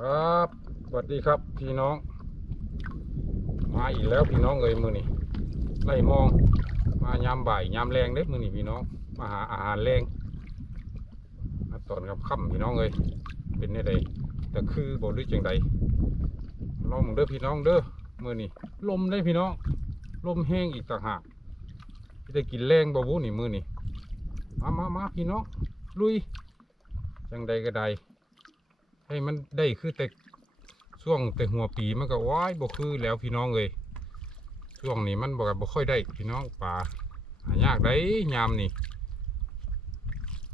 ครับสวัสดีครับพี่น้อง มาอีกแล้วพี่น้องเอ้ยมือนี่ไล่มอง มายามบ่ายยามแรงเด้มือนี่พี่น้อง มาหาอาหารแรงมาตอนกับค่ำพี่น้องเอ้ยเป็นได้ใดแต่คือบ่รู้จังใดลองเด้อพี่น้องเด้อมือนี่ลมได้พี่น้อง ลมแห้งอีกต่างหากจะกินแรงบ่บุนี่มือนี่มามามาพี่น้องลุยจังใดก็ได้ ให้มันได้คือแต่ช่วงแต่หัวปีมันก็ว้ายบ่คือแล้วพี่น้องเลยช่วงนี้มันบ่บ่ค่อยได้พี่น้องป่าหายากได้ยามนี่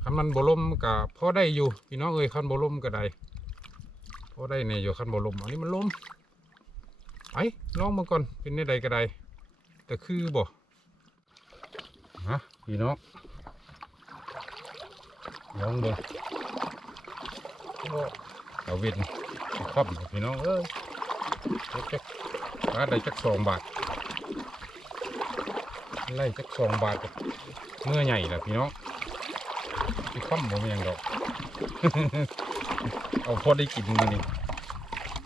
คันมันบ่ลมก็พอได้อยู่พี่น้องเอ้ยคันบ่ลมก็ได้พอได้ในอยู่คันบ่ลมอันนี้มันลมไอ้ลองมาก่อนเป็นได้ใดก็ได้แต่คือบ่ฮะพี่น้องลองเบิ่ง เอาเวนครอบพี่น้องเอ้ยจักร้านใดจักสองบาทไล่จักสองบาทกับเมื่อใหญ่ละพี่น้องพี่ค่ำบ่มีหยังดอก เอาพอได้กินมือนี่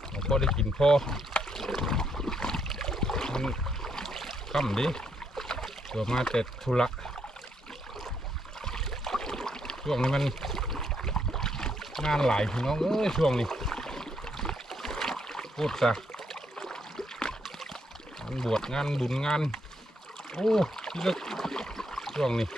เอาพอได้กินพอมันค่ำดิตัวมาแต่ธุระช่วงนี้มัน งานหลายพี่น้องเอ้ยช่วงนี้พูดซะงานบวชงานบุญงาน โอ้ที่เลิกช่วงนี้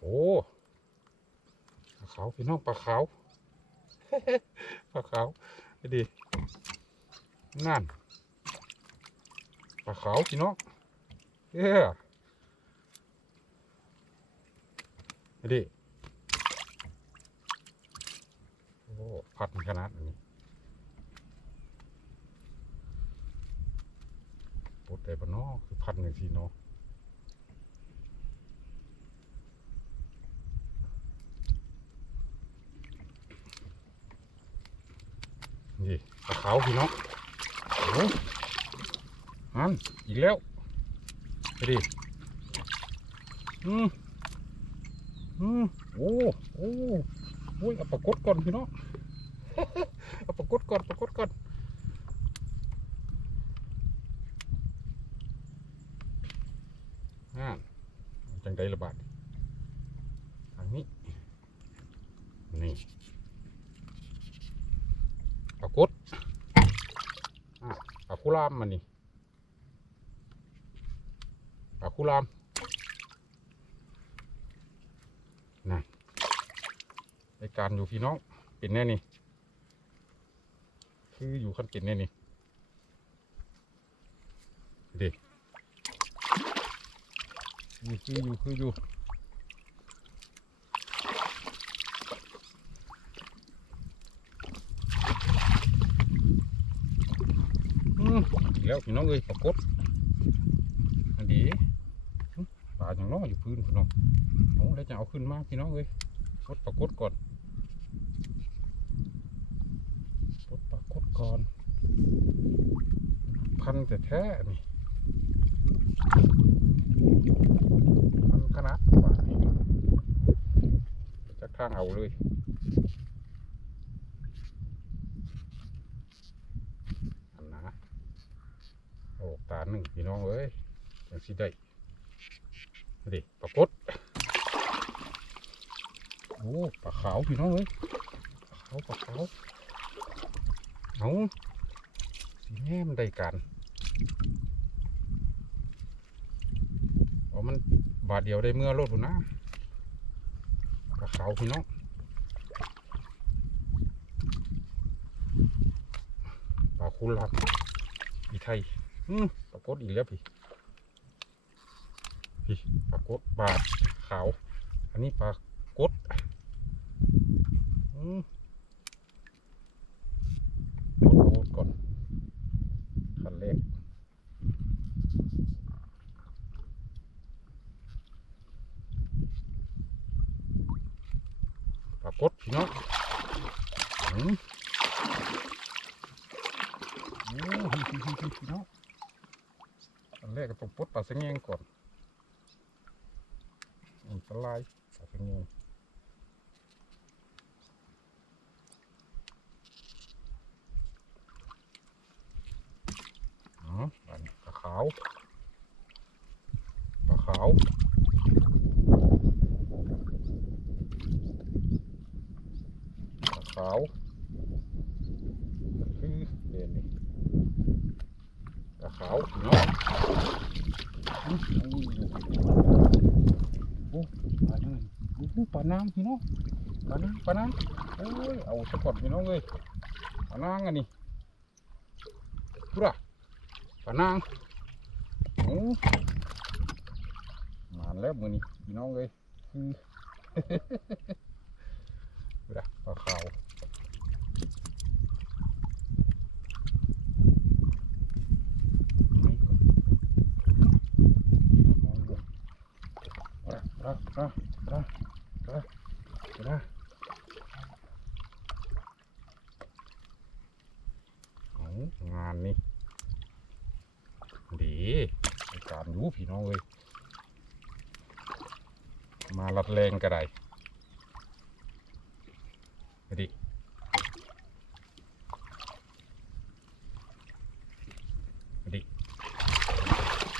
โอ้ปลา ขาวพี่น้องปลาขาวปลาขาวดินั่นปลาขาวพี่น้องเอ้ยไปดิโอ้พัดขนาดนี้ปวดแต่ปะเนาะคือพัดหนึ่งทีเนาะ นี่ปลาขาวพี่น้องอันอีกแล้วไปดิอืมอืมโอ้โอ้โอ้ยเอาปลากดก่อนพี่น้องเอาปลากดก่อนปลากดก่อนฮันจังไดระบาดทางนี้นี่ปลากด คุรามมันนี่ปลาคุรามนะในการอยู่พี่น้องเป็นแน่นี่ คืออยู่ขั้นเป็นแน่นี่เด็กอยู่คืออยู่คืออยู่ อืมอีก แล้วพี่น้องเอ้ยปรากฏอันดีปลาอย่างน้ออยู่พื้นพี่น้องเอาแล้วจะเอาขึ้นมาพี่น้องเอ้ยกดปรากฏก่อนกดปรากฏก่อน พันแต่แท้นี่พันขนาดกว่าจากทางเอาเลย อันนะโอ้ตาห น้องเอ้ยจังสิได้ดิปลากดโอ้ปลาขาวพี่น้องเอ้ยปลาขาวปลาขาวเอาสีแง่มันได้กันเอามันบาทเดียวได้เมื่อรถพุ่นนะปลาขาวพี่น้องปลาคุลักอีไทยอืม กดอีกแล้วพี่พี่ปลากดปลาขาว อันนี้ปลากด อันแรกก็ต้องปลดปลาสะแงงก่อนอันตรายปลาสะแงงปลาขาวปลาขาวปลาขาวคือเด่นนี่ ปลาขาวเนาะอื้อโอ้ปลาหนึ่งโอ้ปลานางพี่น้องปลานางปลานางโอ้ยเอาสะกดพี่น้องเลยปลานางอันนี้พุระปลานางโอ้มาแล้วมือนี้พี่น้องเลยคือดูนะปลาขาวไม่ก่อนมองดูปลาปลาปลาปลาปลาปลาเอา งานนี้ดีการอยูพี่น้องเลยมาลัดแรงก็ได้ไปดิดิ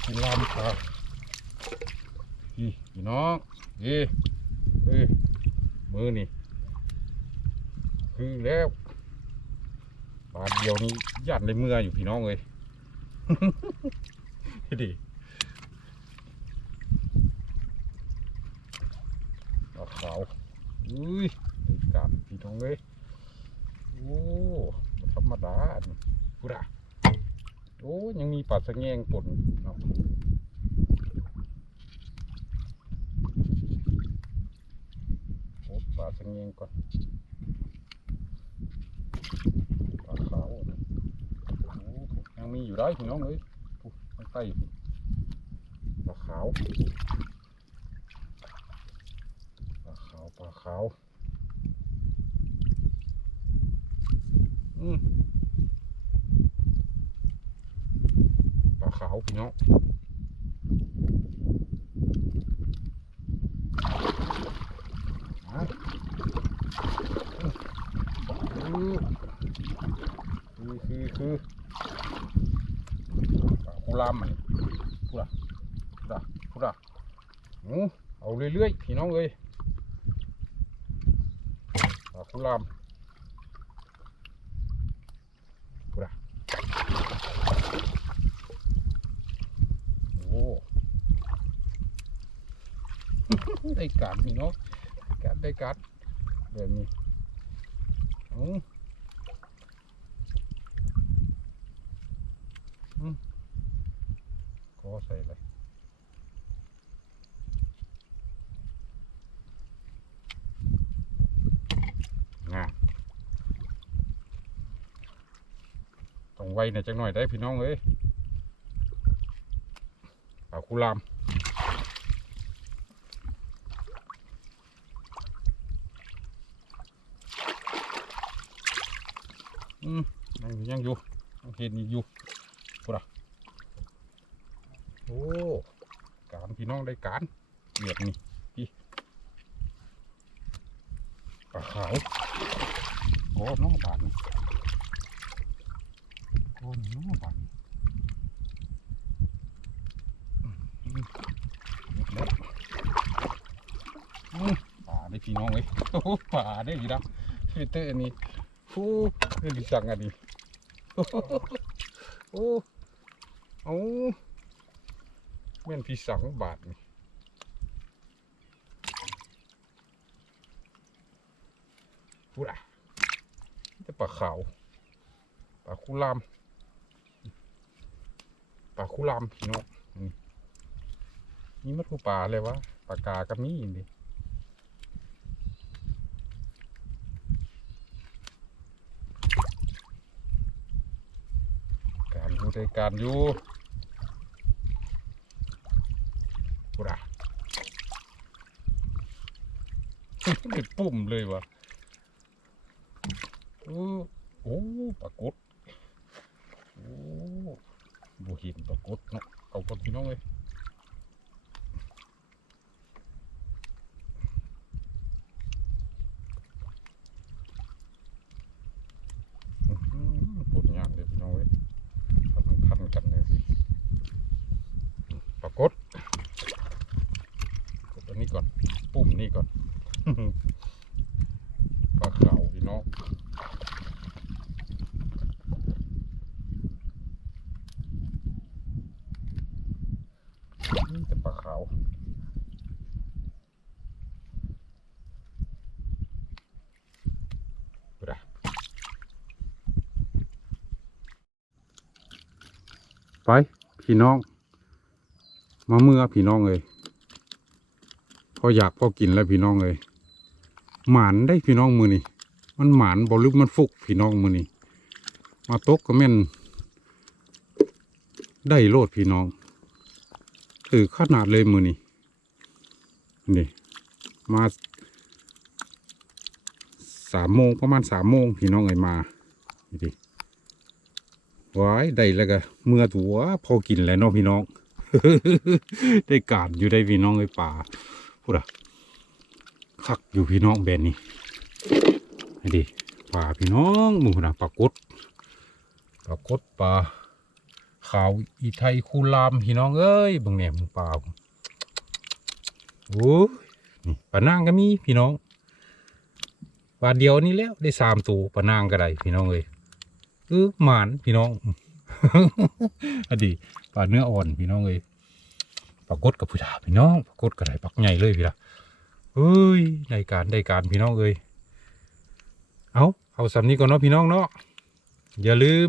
กินลามครับพี่พี่น้องเอ้เอ้ยมือนี่คือแล้ว บาทเดียวนี้ยันในเมื่ออยู่พี่น้องเลยดิดอกขาวอุ้ยไอ้กาดพี่น้องเลยโอ้ธรรมดานนี้พูดอะโอ้ยังมีปลาสะแงงปนเนาะโอ้ปลาสะแงงก่อนปลาขาวอันนี้โอ้ังมีอยู่ได้พี่น้องเลยข้างใต้ปลาขาวปลาขาวปลาขาวอืมปลาขาวพี่น้องอะอืมคือคือคือ ปลาคูรามมัน พูดอะพูดอะพูดอะโอ้เอาเรื่อยๆพี่น้องเลยปลาคูรามพูดอะโอ้ได้การพี่น้องการได้การแบบนี้โอ้ ก็ใส่เลยงาต้อง ไวหน่อยจังหน่อยได้พี่น้องเอ้ยปลาคูรามอืมยังอยู่ยังอยู่เห็นอีกอยู่โอ้การพี่น้องได้การเหยียบนี่พี่ปลาขาวโอ้น้องบาน น้องบานป่าได้พี่น้องเลยป่าได้พี่นะฟิเตอร์นนี้โอ้เรื่ดิสังอันนี้โอ้โอ้โอ้แม่นพี่สังบาทนี่พูดอะจะปลาขาวปลาคุราม ปลาคุรามพี่น้องนี่มัดผู้ป่าเลยวะปลากากับมีอินดิการอยู่ในการอยู่กูด่าเป็นปุ่มเลยวะโอ้โอ้ปรากฏ บูหินปรากฏเนาะเอาคนพี่น้องเลยอื้อหือปวดยากเลยพี่น้องเลยถ้ามันพันกันเลยสิปรากฏกดอันนี้ก่อน ปุ่มนี่ก่อน ปลาขาวพี่น้องนี่ แต่ปลาขาวไป พี่น้อง มาเมื่อพี่น้องเลยพออยากพอกินแล้วพี่น้องเลยหมานได้พี่น้องมือนี่มันหมานบหรือมันฟุกพี่น้องมือนี่มาตกก็แม่นได้โลดพี่น้อง ถือขนาดเลยมือนี่นี่มาสามโมงประมาณสามโมงพี่น้องเอ้มาดิว้ายได้แล้วก็เมื่อถัวพอกินแล้วเนาะพี่น้อง ได้การอยู่ได้พี่น้องเอ้ป่าพูดอะคักอยู่พี่น้องแบนนี่นี่ดิป่าพี่น้องหมูนะปลากดปลากดปลา ขาวอีไทยคูลามพี่น้องเอ้ยบางแหนมงปล่าโอ้นี่ปลานางก็มีพี่น้องปลาเดียวนี่แล้วได้สามตัวปลานางก็ได้พี่น้องเอ้ยเออหมานพี่น้องอดีปลาเนื้ออ่อนพี่น้องเอ้ยปลากดกับผู้ชาพี่น้องปลากดก็ได้ปักใหญ่เลยพี่ละเฮ้ยได้การได้การพี่น้องเอ้ยเอาเอาสำนี้ก่อนเนาะพี่น้องเนาะอย่าลืม